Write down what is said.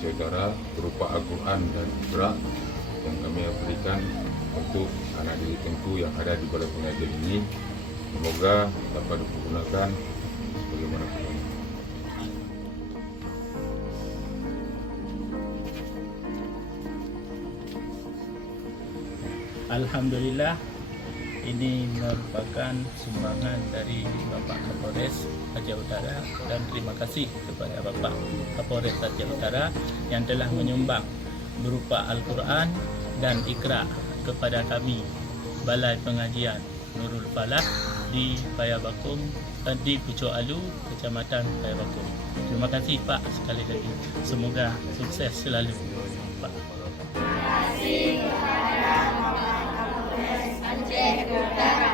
Aceh Utara berupa Al-Quran dan Iqra yang kami berikan untuk anak didik tertentu yang ada di balai pengajian ini. Semoga dapat digunakan sebagaimana perlunya. Alhamdulillah, ini merupakan sumbangan dari Bapak Kapolres Aceh Utara, dan terima kasih kepada Bapak Kapolres Aceh Utara yang telah menyumbang berupa Al-Quran dan Iqra kepada kami Balai Pengajian Nurul Falah di Payabakung, di Pucuk Alu, Kecamatan Payabakung. Terima kasih Pak sekali lagi. Semoga sukses selalu Pak. Terima kasih kepada Bapak Kapolres Aceh Utara.